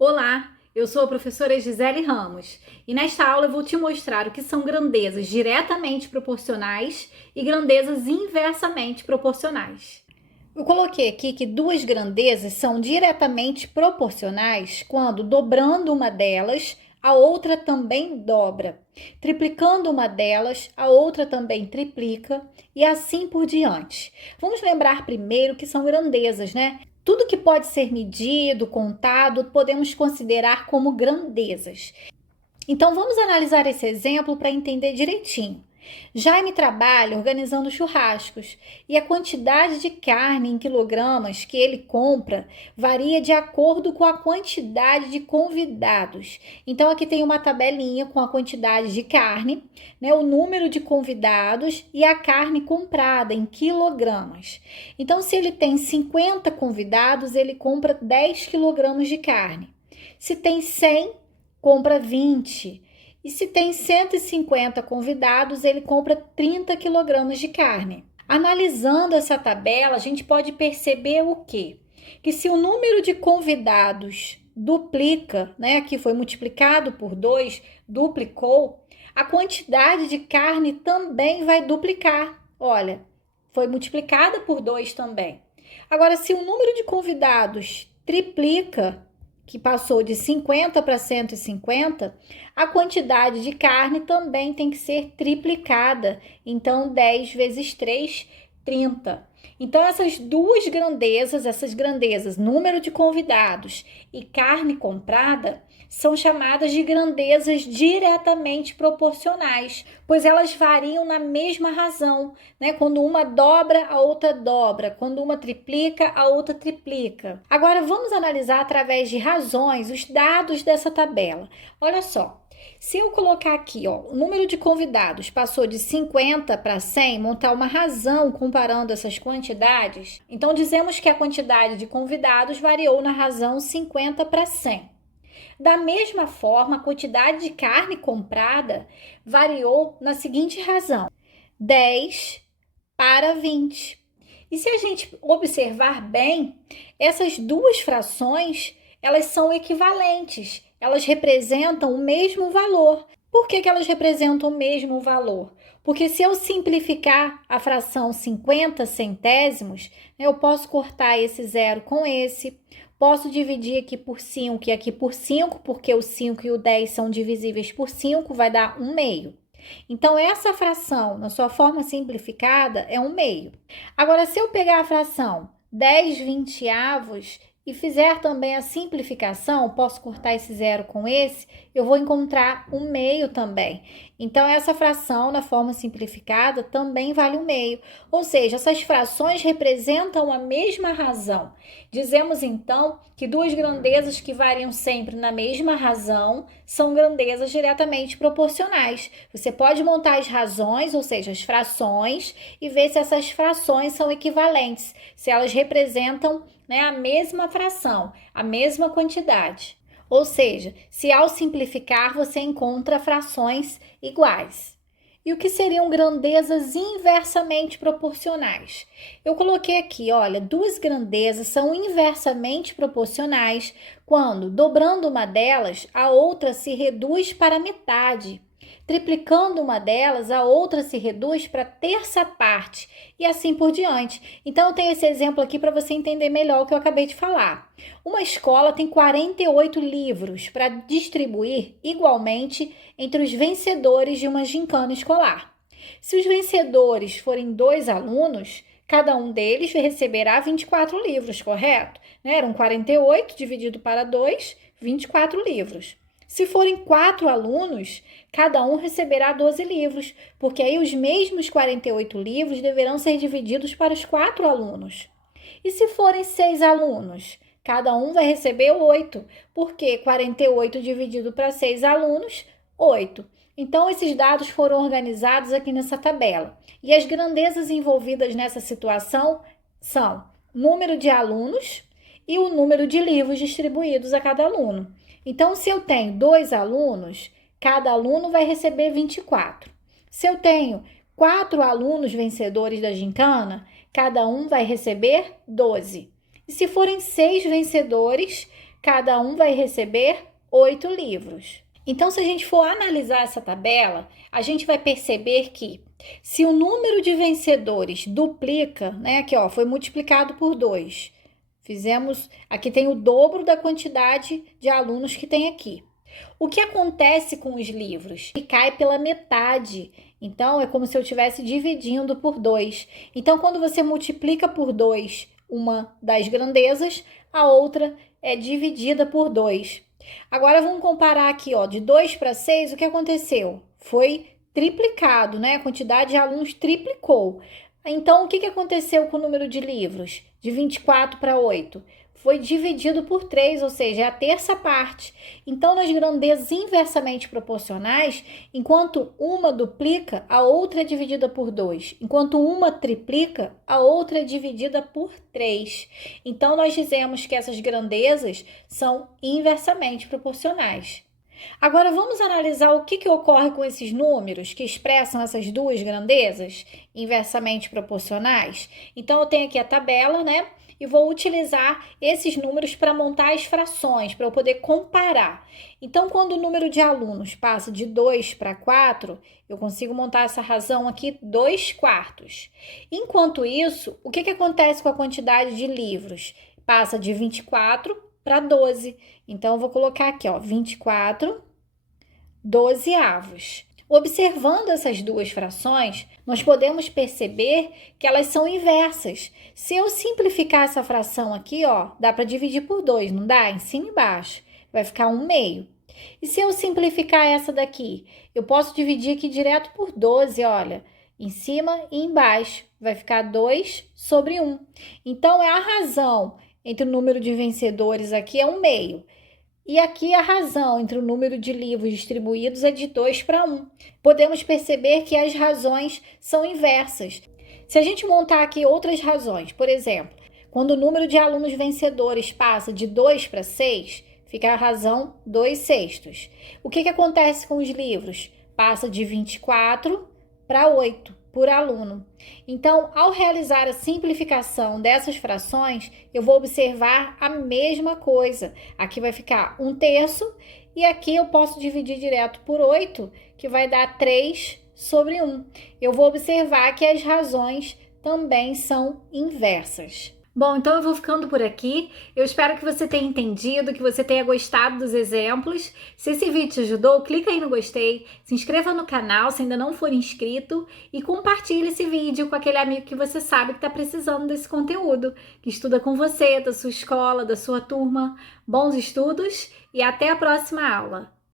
Olá, eu sou a professora Gisele Ramos e nesta aula eu vou te mostrar o que são grandezas diretamente proporcionais e grandezas inversamente proporcionais. Eu coloquei aqui que duas grandezas são diretamente proporcionais quando, dobrando uma delas, a outra também dobra. Triplicando uma delas, a outra também triplica e assim por diante. Vamos lembrar primeiro que são grandezas, né? Tudo que pode ser medido, contado, podemos considerar como grandezas. Então vamos analisar esse exemplo para entender direitinho. Jaime trabalha organizando churrascos e a quantidade de carne em quilogramas que ele compra varia de acordo com a quantidade de convidados. Então aqui tem uma tabelinha com a quantidade de carne, né, o número de convidados e a carne comprada em quilogramas. Então se ele tem 50 convidados, ele compra 10 quilogramas de carne. Se tem 100, compra 20. E se tem 150 convidados, ele compra 30 quilogramas de carne. Analisando essa tabela, a gente pode perceber o quê? Que se o número de convidados duplica, né, que foi multiplicado por 2, duplicou, a quantidade de carne também vai duplicar. Olha, foi multiplicada por 2 também. Agora, se o número de convidados triplica, que passou de 50 para 150, a quantidade de carne também tem que ser triplicada. Então, 10 vezes 3, 30. Então, essas grandezas, número de convidados e carne comprada, são chamadas de grandezas diretamente proporcionais, pois elas variam na mesma razão, né? Quando uma dobra, a outra dobra. Quando uma triplica, a outra triplica. Agora, vamos analisar através de razões os dados dessa tabela. Olha só. Se eu colocar aqui, ó, o número de convidados passou de 50 para 100, montar uma razão comparando essas quantidades, então dizemos que a quantidade de convidados variou na razão 50 para 100. Da mesma forma, a quantidade de carne comprada variou na seguinte razão: 10 para 20. E se a gente observar bem, essas duas frações, elas são equivalentes, elas representam o mesmo valor. Por que elas representam o mesmo valor? Porque se eu simplificar a fração 50 centésimos, eu posso cortar esse zero com esse, posso dividir aqui por 5 e aqui por 5, porque o 5 e o 10 são divisíveis por 5, vai dar 1/2. Então, essa fração, na sua forma simplificada, é 1/2. Agora, se eu pegar a fração 10 vinte-avos e fizer também a simplificação, posso cortar esse zero com esse, eu vou encontrar 1/2 também. Então, essa fração, na forma simplificada, também vale 1/2. Ou seja, essas frações representam a mesma razão. Dizemos, então, que duas grandezas que variam sempre na mesma razão são grandezas diretamente proporcionais. Você pode montar as razões, ou seja, as frações, e ver se essas frações são equivalentes, se elas representam, né, a mesma fração, a mesma quantidade. Ou seja, se ao simplificar você encontra frações iguais. E o que seriam grandezas inversamente proporcionais? Eu coloquei aqui, olha, duas grandezas são inversamente proporcionais quando, dobrando uma delas, a outra se reduz para metade. Triplicando uma delas, a outra se reduz para terça parte e assim por diante. Então, eu tenho esse exemplo aqui para você entender melhor o que eu acabei de falar. Uma escola tem 48 livros para distribuir igualmente entre os vencedores de uma gincana escolar. Se os vencedores forem 2 alunos, cada um deles receberá 24 livros, correto? Eram 48 dividido para 2, 24 livros. Se forem 4 alunos, cada um receberá 12 livros, porque aí os mesmos 48 livros deverão ser divididos para os 4 alunos. E se forem 6 alunos, cada um vai receber 8, porque 48 dividido para 6 alunos, 8. Então, esses dados foram organizados aqui nessa tabela. E as grandezas envolvidas nessa situação são o número de alunos e o número de livros distribuídos a cada aluno. Então, se eu tenho 2 alunos, cada aluno vai receber 24. Se eu tenho 4 alunos vencedores da gincana, cada um vai receber 12. E se forem 6 vencedores, cada um vai receber 8 livros. Então, se a gente for analisar essa tabela, a gente vai perceber que se o número de vencedores duplica, né, aqui ó, foi multiplicado por 2. Aqui tem o dobro da quantidade de alunos que tem aqui. O que acontece com os livros? Ele cai pela metade. Então, é como se eu estivesse dividindo por 2. Então, quando você multiplica por 2 uma das grandezas, a outra é dividida por 2. Agora, vamos comparar aqui, ó, de 2 para 6, o que aconteceu? Foi triplicado, né? A quantidade de alunos triplicou. Então, o que aconteceu com o número de livros? De 24 para 8? Foi dividido por 3, ou seja, é a terça parte. Então, nas grandezas inversamente proporcionais, enquanto uma duplica, a outra é dividida por 2. Enquanto uma triplica, a outra é dividida por 3. Então, nós dizemos que essas grandezas são inversamente proporcionais. Agora, vamos analisar o que ocorre com esses números que expressam essas duas grandezas inversamente proporcionais. Então, eu tenho aqui a tabela, né? E vou utilizar esses números para montar as frações, para eu poder comparar. Então, quando o número de alunos passa de 2 para 4, eu consigo montar essa razão aqui 2/4. Enquanto isso, o que acontece com a quantidade de livros? Passa de 24 para 12. Então, eu vou colocar aqui, ó, 24 dozeavos. Observando essas duas frações, nós podemos perceber que elas são inversas. Se eu simplificar essa fração aqui, ó, dá para dividir por 2, não dá? Em cima e embaixo. Vai ficar 1/2. E se eu simplificar essa daqui, eu posso dividir aqui direto por 12, olha, em cima e embaixo. Vai ficar 2/1. Então, é a razão entre o número de vencedores aqui é 1/2. E aqui a razão entre o número de livros distribuídos é de 2 para 1. Podemos perceber que as razões são inversas. Se a gente montar aqui outras razões, por exemplo, quando o número de alunos vencedores passa de 2 para 6, fica a razão 2/6. O que acontece com os livros? Passa de 24 para 8 por aluno. Então, ao realizar a simplificação dessas frações, eu vou observar a mesma coisa. Aqui vai ficar 1/3 e aqui eu posso dividir direto por 8, que vai dar 3/1. Eu vou observar que as razões também são inversas. Bom, então eu vou ficando por aqui. Eu espero que você tenha entendido, que você tenha gostado dos exemplos. Se esse vídeo te ajudou, clica aí no gostei, se inscreva no canal se ainda não for inscrito e compartilhe esse vídeo com aquele amigo que você sabe que está precisando desse conteúdo, que estuda com você, da sua escola, da sua turma. Bons estudos e até a próxima aula!